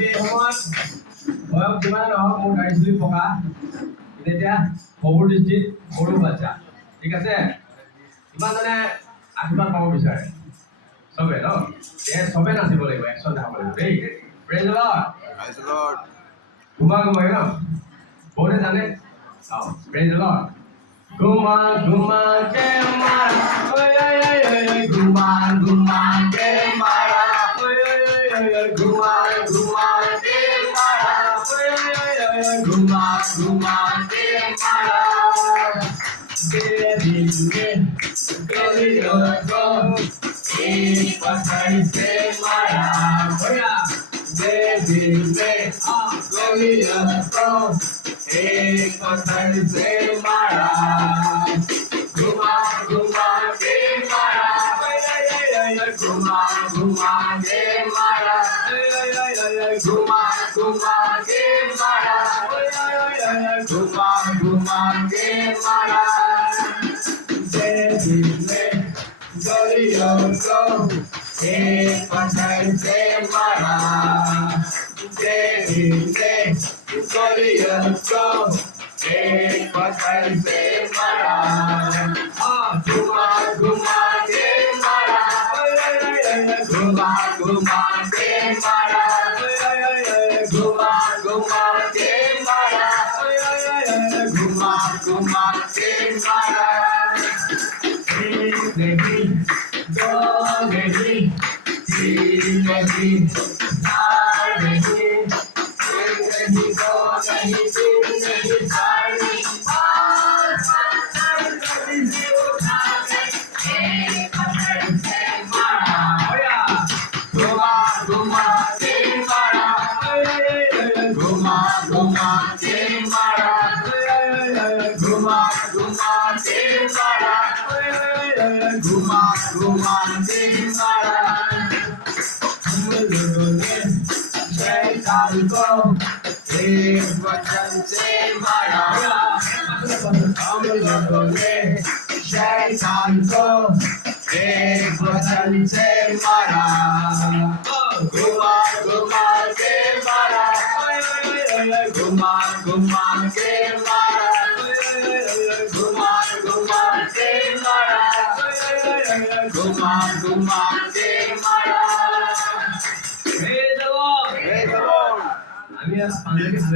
আমি এই সময়ত বয়স যিমানে নহওক মোৰ গাড়ী চুলি পকা এতিয়া সবুৰ দৃষ্টিত সৰু বাচ্চা ঠিক আছে ইমান মানে আশীৰ্বাদ পাব বিচাৰে চবে ন চবে নাচিব লাগিব একশ্যন দেখাব লাগিব দেই প্ৰেজ দ্য লৰ্ড ঘুমা ঘুমাই ন বহুতে জানে প্ৰেজ দ্য লৰ্ড ঘুমা ঘুমা কে মাৰা ঘুমা ঘুমা কে মাৰা ঘুমা ঘুমা কে মাৰা ঘুমা ঘুমা কে মাৰা पत्थर से मारा भैया दे दिल में गलियों को एक पत्थर से मारा घुमा घुमा के मारा घुमा घुमा के मारा घुमा घुमा के मारा घुमा घुमा के मारा दे दिल में गलियों को एक पत्थर से मारा गलियों को एक पत्थर से मारा घुमा घुमा के मारा घुमा घुमा के मारा घुमा घुमा के मारा घुमा घुमा के मारा नहीं दो नहीं तीन नहीं चार नहीं नहीं दो नहीं तीन नहीं चार नहीं पाँच नहीं उठा एक पत्थर से मारा घुमा घुमा के मारा घुमा घुमा के मारा घुमा घुमा के मारा घुमा घुमा के मारा हम लोगों ने शैतान को एक वचन से मारा हम लोगों ने शैतान को एक वचन से मारा घुमा घुमा के मारा घुमा घुमा के मारा घुमा घुमा के मारा घुमा घुमा के मारा। Praise the Lord. Praise the Lord.